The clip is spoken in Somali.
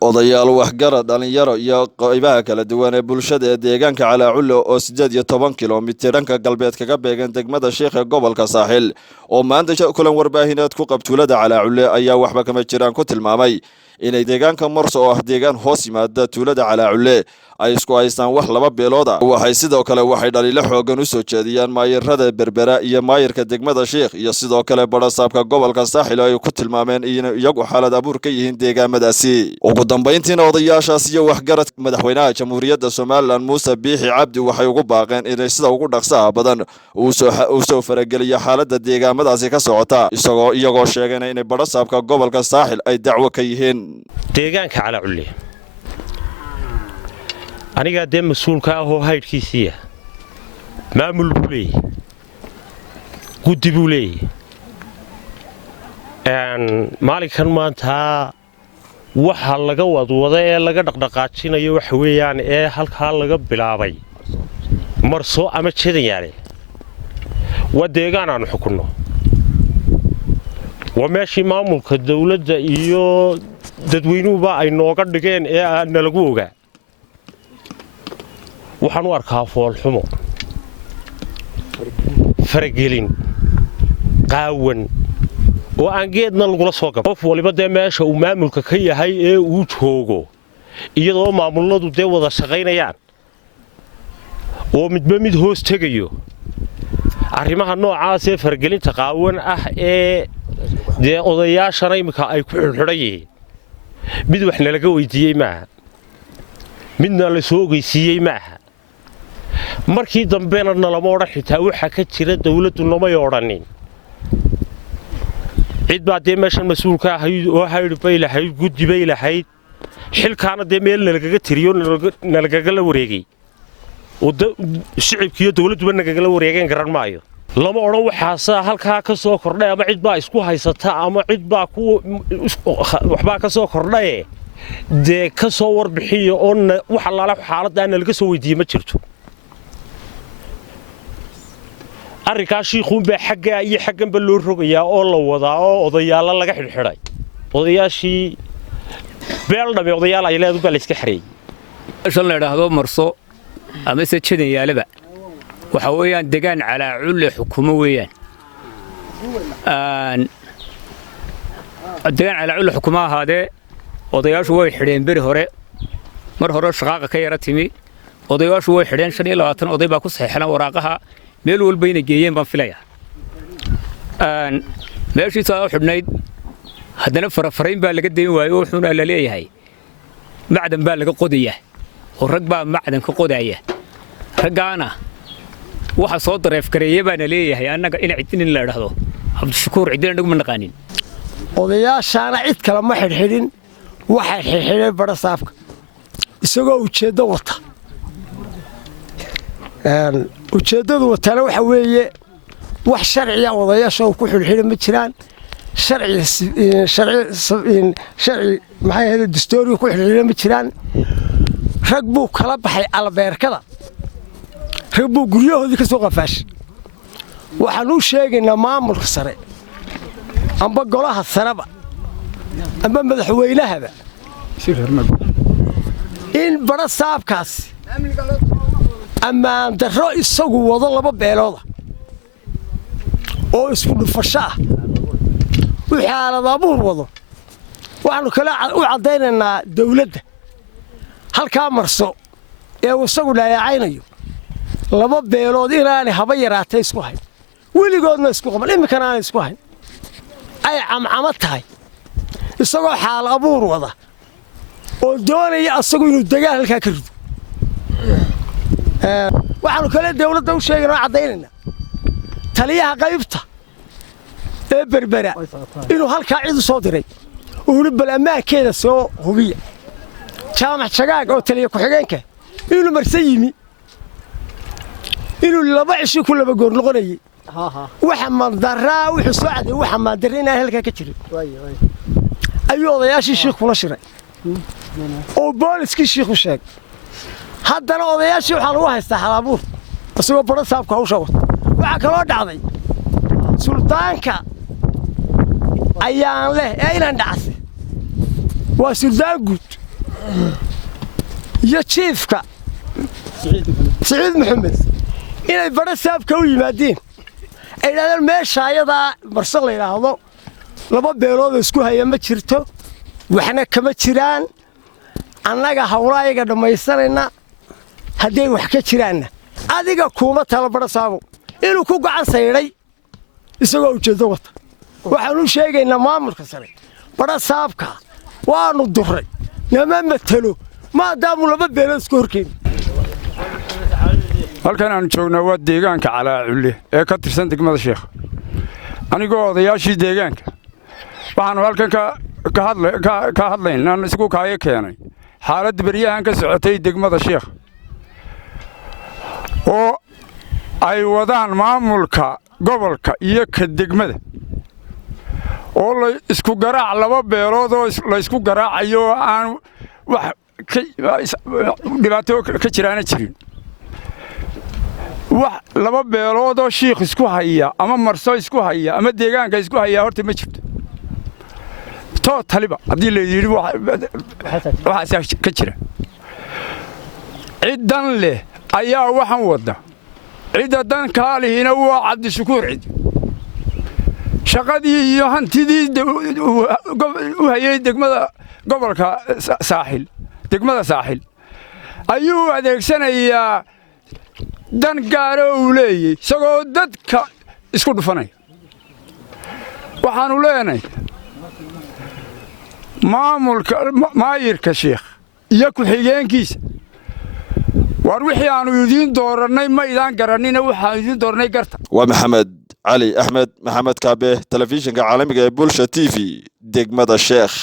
odayaal waxgarad dhalinyaro iyo qaybaha kala duwan ee bulshada ee deegaanka Calaaculle oo 18 kiiloomitir dhanka galbeed kaga beegan degmada Sheekh ee gobolka Saaxil oo maanta kulan warbaahineed ku qabtuulada Calaaculle ayaa waxba kama jiraan ku tilmaamay inay deegaanka Marso oo ah deegaan hoos yimaada tuulada Calaaculle ay isku haystaan wax laba beelood ah waxay sidoo kale waxay dhaliilo xoogan u soo jeediyaan maayirada Berbera iyo maayirka degmada Sheekh iyo sidoo kale barasaabka gobolka Saaxil ay ku tilmaameen in iyagu xaalad abuur ka yihiin deegaamadaasi ugu dambeyntiina odayaashaas iyo waxgarad madaxweynaha jamhuuriyadda Soomaaliland Muuse Biixi Cabdi waxay ugu baaqeen inay sida ugu dhaqsaha badan uu soo farageliyo xaaladda deegaamadaasi ka socota iyagoo sheegeen in barasaabka gobolka Saaxil ay dacwo ka yihiin deegaanka Calaaculle aniga de mas'uulka ah oo haydkiisiya maamul bulay guddi bulay maalinkan maanta waxa laga wadwada ee laga dhaqdhaqaajinayo waxa weeyaan ee halka laga bilaabay Marso ama Jeedayaale waa deegaan aan xukunno waa meeshii maamulka dawladda iyo dadweynuhuba ay nooga dhigeen ee aan lagu ogaa waxaan u arkaa foolxumo faragelin qaawan oo aan geedna lagula soo gabo qof waliba de meesha uu maamulka ka yahay ee uu joogo iyadoo maamuladu de wada shaqaynayaan oo midba mid hoos tagayo arrimaha noocaas ee faragelinta qaawan ah ee de odayaashana imika ay ku xidhxidhayeen mid wax nalaga weydiiyey maaha midna la soo ogeysiiyey maaha markii dambena nalama odhan xitaa waxa ka jira dawladdu namay odhanin cid baa dee meeshan mas'uulka ahayd oo hayr bay lahayd guddi bay lahayd xilkaana dee meel nalagaga tiriyo nalagaga la wareegay oo shicibkiiyo dawladduba nagagala wareegeen garan maayo lama odhan waxaasa halkaa ka soo kordhay ama cid baa isku haysata ama cid baa waxbaa ka soo kordhaye dee ka soo warbixiyo oo wax allaala xaaladdaana laga soo weydiiyey ma jirto arrinkaa shiikhuunbaa xaggaa iyo xagganba loo rogayaa oo la wadaa oo odayaalla laga xidhxidhay odayaashii beeldhame odayaal ay leedu baa layska xareeyey meeshan la idhaahdo Marso ama se Jeedayaaleba waxa weeyaan deegaan Calaaculle xukumo weeyaan deegaan Calaaculle xukumo ahaadee odayaashu way xidheen beri hore mar hore shaqaaqa ka yara timi odayaashu way xidheen 25 oday baa ku saxeexan waraaqaha meel walba inay geeyeen baan filayaa meeshii soo xidhnayd haddana farafarayn baa laga deyn waayo wuxuuna la leeyahay macdan baa laga qodayaa oo rag baa macdan ka qodaya ragaana waxa soo dareef gareeyay baan leeyahay annaga in cidin la idhaahdo Cabdishakuur cidin anagu ma naqaanin odayaashaana cid kale ma xidhxidhin waxay xidhxidheen barasaabka isagoo ujeedo wata ujeedadu watana waxa weeye wax sharciya odayaasha ku xidhxidhan ma jiraan sharci maxay ahayd dastuuri ku xidhxidhan ma jiraan rag buu kala baxay albeerkada rag buu guryahoodii ka soo qafaashay waxaan u sheegaynaa maamulka sare amba golaha sareba amba madaxweynahaba in barasaabkaas ammaan darro isagu wado laba beelooda oo isku dhufasho ah u xaalad abuur wado waxaanu kala u caddaynaynaa dawladda halkaa Marso ee isagu dhaayacaynayo laba beelood inaanay haba yaraatay isku hayn weligoodna isku qaban imikana aan isku hayn ay camcama tahay isagoo xaal abuur wada oo doonaya asagu inuu dagaal halkaa ka rido waxaanu kale dawladda u sheegaynaa caddaynayna taliyaha qaybta ee Berbera inuu halkaa cid u soo diray uu bal ammaankeeda soo hubiya jaamac jagaag oo taliya ku xigeenka inuu Marso yimi inuu laba cisho ku laba goor noqonayay waxa mandaraa wuxuu soo caday waxa mandaraa halkaa ka jiray ayuu odayaashii sheekh kula shiray oo booliskii sheekhu sheeg haddana odayaashii waxa lagu haystaa xalaabuur asagoo barasaabka hawsha wata waxa kaloo dhacday suldaanka ayaan leh ee inaan dhacay waa suldaan guud iyo jiifka siciid maxamed inay badha saabka u yimaadeen ay yidhahdeen meesha ayadaa marse la yidhaahdo laba beeloodoo isku haya ma jirto waxna kama jiraan annaga hawla ayaga dhammaysanayna hadday wax ka jiraanna adiga kuuma tala badha saabo inuu ku gacan saydhay isagoo ujeeddo wata waxaanu sheegaynaa maamulka sare badha saabka waannu durray nama matelo maadaamu laba beelood isku horkeeni halkan aanu joognaa waa deegaanka calaaculle ee ka tirsan degmada sheekh anigoo odayaashii deegaanka waxaannu halkan ka hadlaynaan isku kaayo keenay xaaladda beryahan ka socotay degmada sheekh oo ay wadaan maamulka gobolka iyo ka degmada oo la isku garaac laba beelood oo la isku garaacayo oo aan wax dhibaato ka jiraana jirin wax laba beelood oo shiikh isku haya ama marso isku haya ama deegaanka isku haya horta ma jirto taliba haddii la yidhi waxaas ka jira ciddan leh ayaa waxaan wadda cidda dan kaalihina waa cabdishakuur cid shaqadii iyo hantidii u hayay degmada gobolka saaxil degmada saaxil ayuu adeegsanayaa dan gaaro uu leeyay isagoo dadka isku dhufanaya waxaanu leenahay maamulka maayirka sheekh iyo ku-xigeenkiisa war wixii aanu idiin doorannay ma idaan garannina waxaanu idiin doorannay garta waa maxamed cali axmed maxamed kaabe telefishinka caalamiga ee bulsha TV degmada sheekh